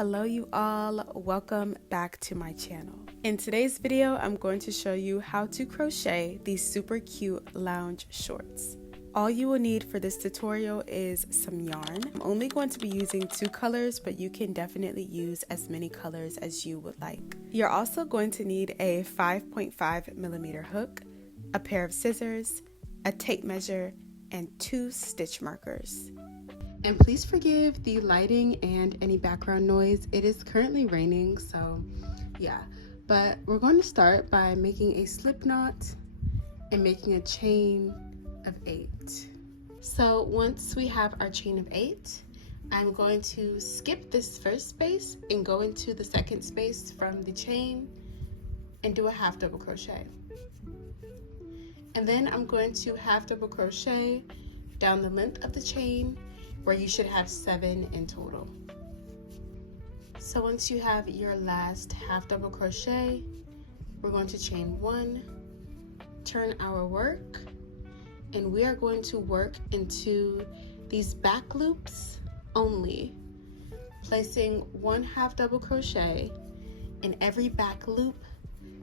Hello you all, welcome back to my channel. In today's video, I'm going to show you how to crochet these super cute lounge shorts. All you will need for this tutorial is some yarn. I'm only going to be using 2 colors, but you can definitely use as many colors as you would like. You're also going to need a 5.5mm hook, a pair of scissors, a tape measure, and 2 stitch markers. And please forgive the lighting and any background noise. It is currently raining, so yeah. But we're going to start by making a slip knot and making a chain of 8. So once we have our chain of 8, I'm going to skip this first space and go into the second space from the chain and do a half double crochet. And then I'm going to half double crochet down the length of the chain, where you should have 7 in total. So once you have your last half double crochet, we're going to chain 1, turn our work, and we are going to work into these back loops only, placing 1 half double crochet in every back loop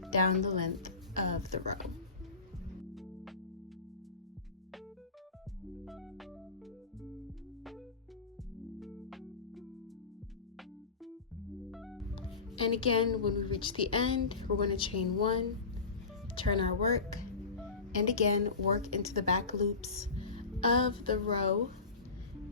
down the length of the row. And again, when we reach the end, we're going to chain 1, turn our work, and again work into the back loops of the row.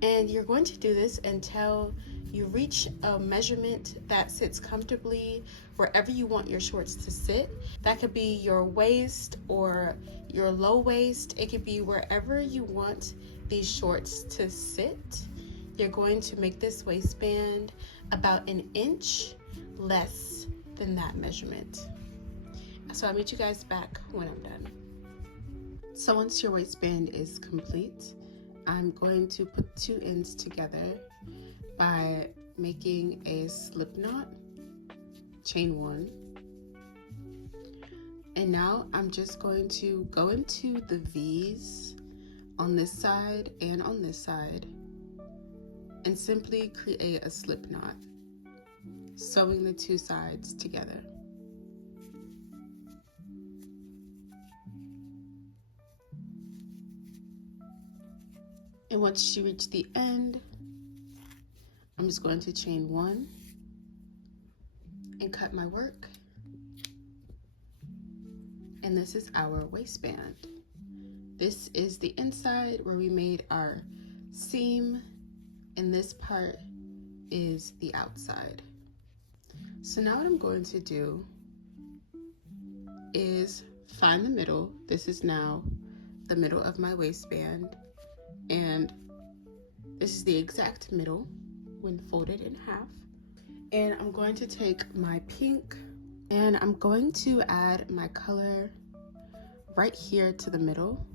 And you're going to do this until you reach a measurement that sits comfortably wherever you want your shorts to sit. That could be your waist or your low waist. It could be wherever you want these shorts to sit. You're going to make this waistband about 1 inch less than that measurement. So I'll meet you guys back when I'm done. So once your waistband is complete, I'm going to put 2 ends together by making a slip knot, chain 1, and now I'm just going to go into the V's on this side and on this side and simply create a slip knot, sewing the 2 sides together. And once you reach the end, I'm just going to chain 1 and cut my work. And this is our waistband. This is the inside where we made our seam, and this part is the outside. So now what I'm going to do is find the middle. This is now the middle of my waistband, and this is the exact middle when folded in half. And I'm going to take my pink and I'm going to add my color right here to the middle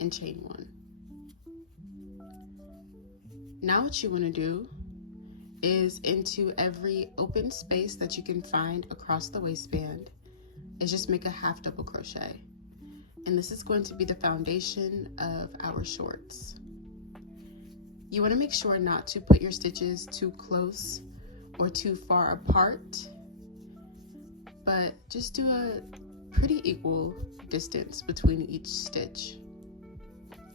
and chain 1. Now what you want to do is into every open space that you can find across the waistband is just make a half double crochet. And this is going to be the foundation of our shorts. You want to make sure not to put your stitches too close or too far apart, but just do a pretty equal distance between each stitch.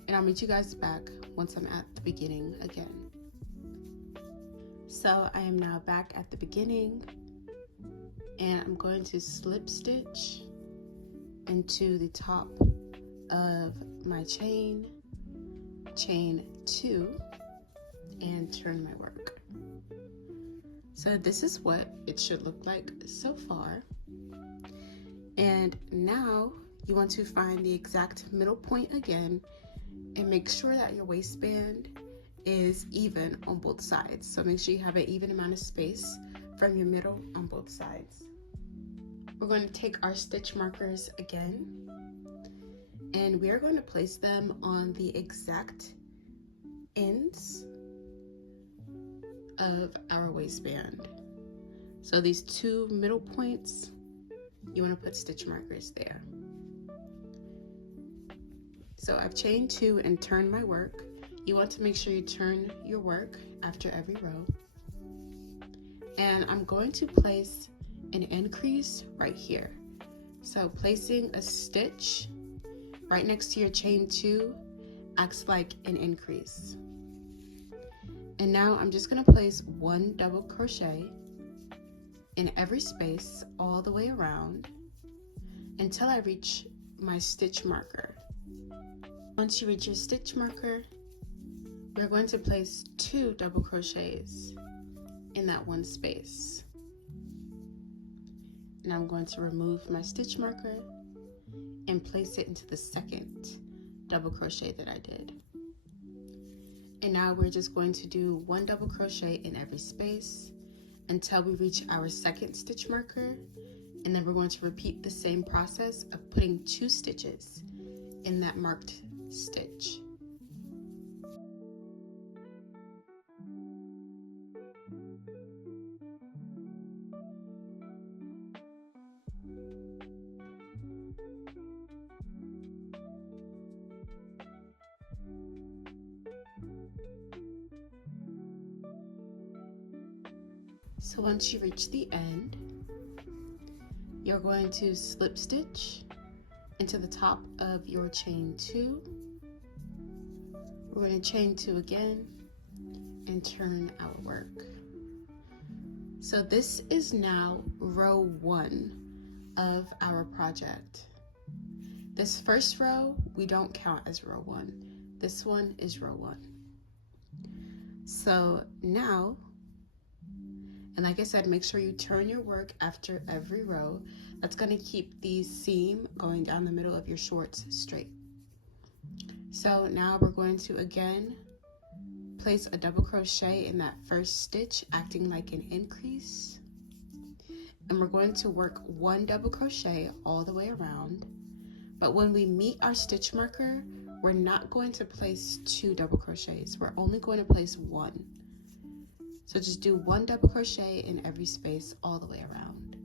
And I'll meet you guys back once I'm at the beginning again. So I am now back at the beginning, and I'm going to slip stitch into the top of my chain 2, and turn my work. So this is what it should look like so far. And now you want to find the exact middle point again and make sure that your waistband is even on both sides. So make sure you have an even amount of space from your middle on both sides. We're going to take our stitch markers again, and we are going to place them on the exact ends of our waistband. So these 2 middle points, you want to put stitch markers there. So I've chained 2 and turned my work. you want to make sure you turn your work after every row. And I'm going to place an increase right here. So placing a stitch right next to your chain 2 acts like an increase. And now I'm just going to place 1 double crochet in every space all the way around until I reach my stitch marker. Once you reach your stitch marker, we're going to place 2 double crochets in that one space. And I'm going to remove my stitch marker and place it into the second double crochet that I did. And now we're just going to do 1 double crochet in every space until we reach our second stitch marker, and then we're going to repeat the same process of putting 2 stitches in that marked stitch. So once you reach the end, you're going to slip stitch into the top of your chain 2. We're going to chain 2 again and turn our work. So this is now row 1 of our project. This first row we don't count as row 1. This one is row 1. So now, and like I said, make sure you turn your work after every row. That's going to keep the seam going down the middle of your shorts straight. So now we're going to again place a double crochet in that first stitch, acting like an increase. And we're going to work 1 double crochet all the way around. But when we meet our stitch marker, we're not going to place 2 double crochets. We're only going to place 1. So just do 1 double crochet in every space all the way around.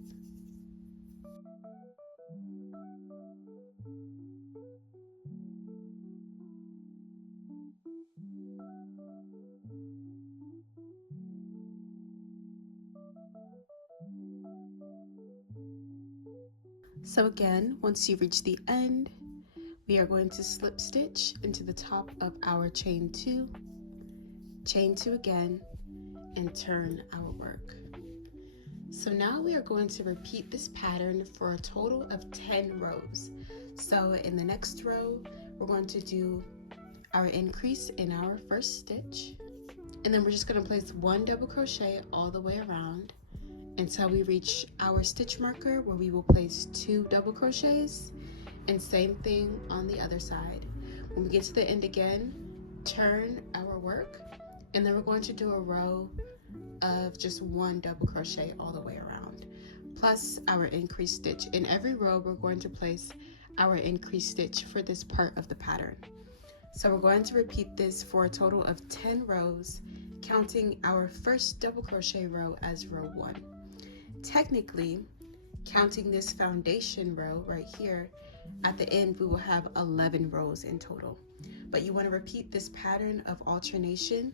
So again, once you reach the end, we are going to slip stitch into the top of our chain 2, chain 2 again, and turn our work. So now we are going to repeat this pattern for a total of 10 rows. So in the next row, we're going to do our increase in our first stitch, and then we're just going to place 1 double crochet all the way around until we reach our stitch marker, where we will place 2 double crochets, and same thing on the other side. When we get to the end again, turn our work, and then we're going to do a row of just 1 double crochet all the way around, plus our increase stitch. In every row, we're going to place our increase stitch for this part of the pattern. So we're going to repeat this for a total of 10 rows, counting our first double crochet row as row 1. Technically, counting this foundation row right here, at the end we will have 11 rows in total. But you want to repeat this pattern of alternation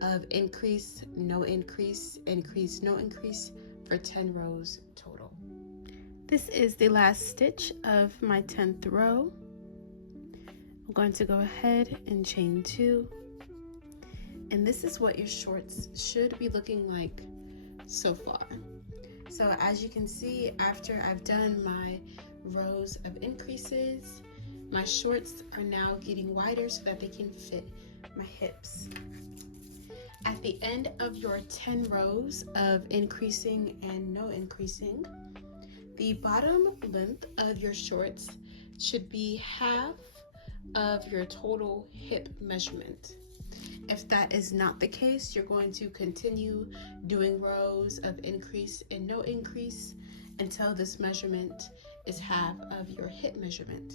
of increase, no increase, increase, no increase for 10 rows total. This is the last stitch of my 10th row. I'm going to go ahead and chain 2. And this is what your shorts should be looking like so far. So as you can see, after I've done my rows of increases, my shorts are now getting wider so that they can fit my hips. At the end of your 10 rows of increasing and no increasing, the bottom length of your shorts should be half of your total hip measurement. If that is not the case, you're going to continue doing rows of increase and no increase until this measurement is half of your hip measurement.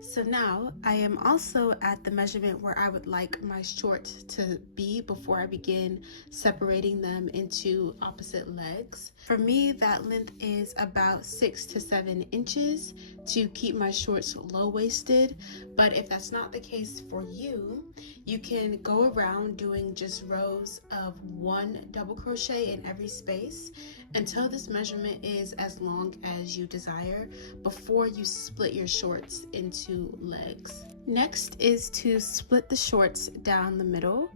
So now I am also at the measurement where I would like my shorts to be before I begin separating them into opposite legs. For me, that length is about 6 to 7 inches to keep my shorts low-waisted. But if that's not the case for you, you can go around doing just rows of 1 double crochet in every space until this measurement is as long as you desire before you split your shorts into legs. Next is to split the shorts down the middle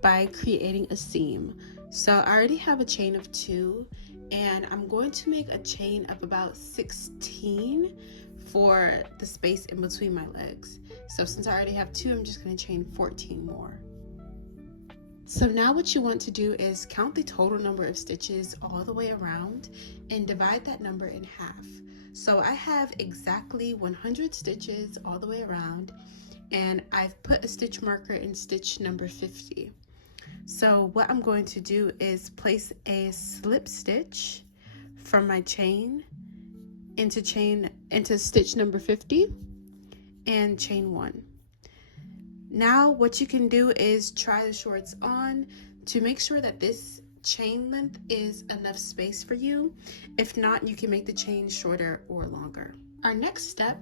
by creating a seam. So I already have a chain of 2, and I'm going to make a chain of about 16 for the space in between my legs. So since I already have 2, I'm just going to chain 14 more. So now what you want to do is count the total number of stitches all the way around and divide that number in half. So I have exactly 100 stitches all the way around, and I've put a stitch marker in stitch number 50. So what I'm going to do is place a slip stitch from my chain into stitch number 50 and chain 1. Now what you can do is try the shorts on to make sure that this chain length is enough space for you. If not, you can make the chain shorter or longer. Our next step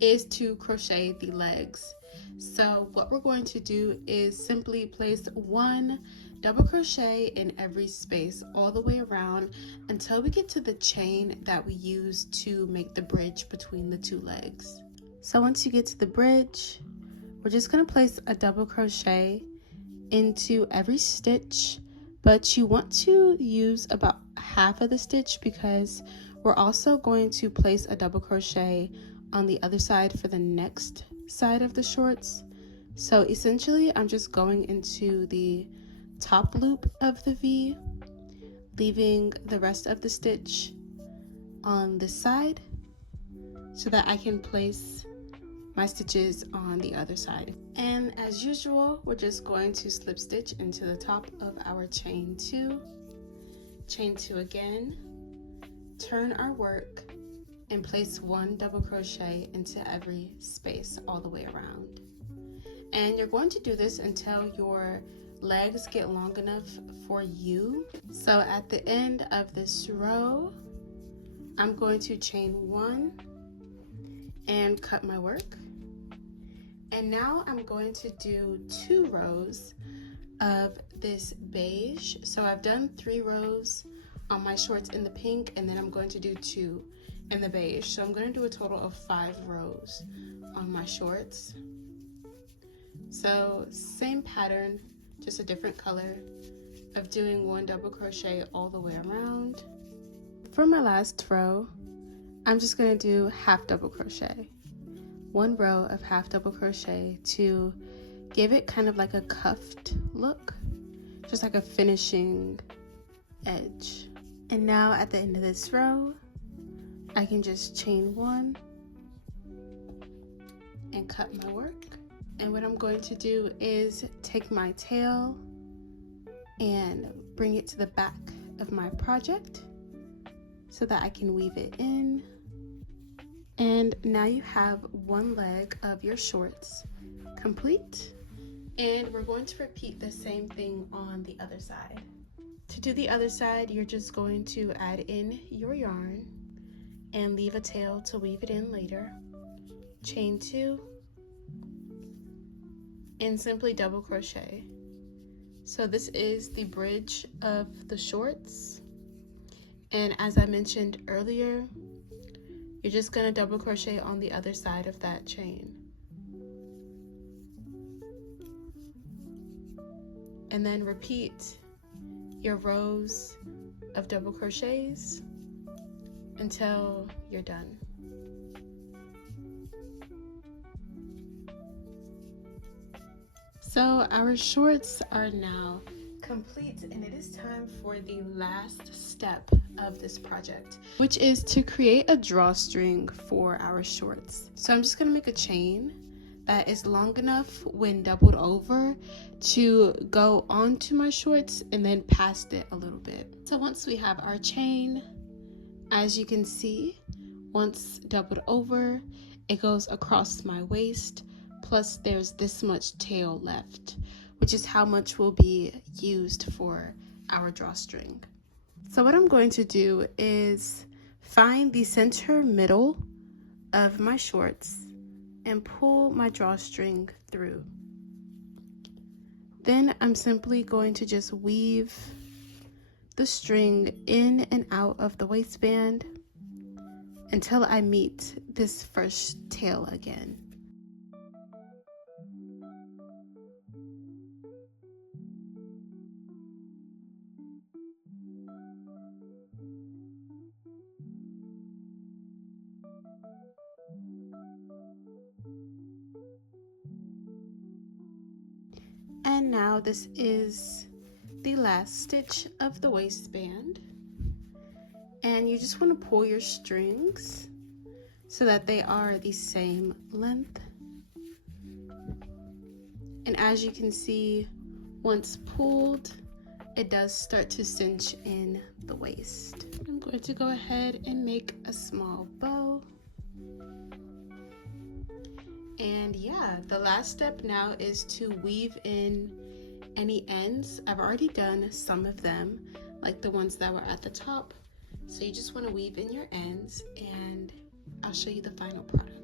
is to crochet the legs. So what we're going to do is simply place 1 double crochet in every space all the way around until we get to the chain that we use to make the bridge between the 2 legs. So once you get to the bridge, we're just going to place a double crochet into every stitch, but you want to use about half of the stitch because we're also going to place a double crochet on the other side for the next side of the shorts. So essentially I'm just going into the top loop of the V, leaving the rest of the stitch on this side so that I can place my stitches on the other side. And as usual, we're just going to slip stitch into the top of our chain 2, chain 2 again, turn our work, and place 1 double crochet into every space all the way around. And you're going to do this until your legs get long enough for you. So at the end of this row, I'm going to chain 1 and cut my work. And now I'm going to do 2 rows of this beige. So I've done 3 rows on my shorts in the pink, and then I'm going to do 2 in the beige. So I'm going to do a total of 5 rows on my shorts. So same pattern, just a different color of doing 1 double crochet all the way around. For my last row, I'm just going to do half double crochet. 1 row of half double crochet to give it kind of like a cuffed look, just like a finishing edge. And now at the end of this row, I can just chain 1 and cut my work. And what I'm going to do is take my tail and bring it to the back of my project so that I can weave it in. And now you have 1 leg of your shorts complete. And we're going to repeat the same thing on the other side. To do the other side, you're just going to add in your yarn and leave a tail to weave it in later. Chain 2 and simply double crochet. So this is the bridge of the shorts, and as I mentioned earlier, you're just going to double crochet on the other side of that chain. And then repeat your rows of double crochets until you're done. So our shorts are now complete, and it is time for the last step of this project, which is to create a drawstring for our shorts. So I'm just going to make a chain that is long enough when doubled over to go onto my shorts and then past it a little bit. So once we have our chain, as you can see, once doubled over, it goes across my waist, plus there's this much tail left, which is how much will be used for our drawstring. So what I'm going to do is find the center middle of my shorts and pull my drawstring through. Then I'm simply going to just weave the string in and out of the waistband until I meet this first tail again. And now this is the last stitch of the waistband, and you just want to pull your strings so that they are the same length. And as you can see, once pulled, it does start to cinch in the waist. I'm going to go ahead and make a small bow. And yeah, the last step now is to weave in any ends. I've already done some of them, like the ones that were at the top. So you just want to weave in your ends, and I'll show you the final product.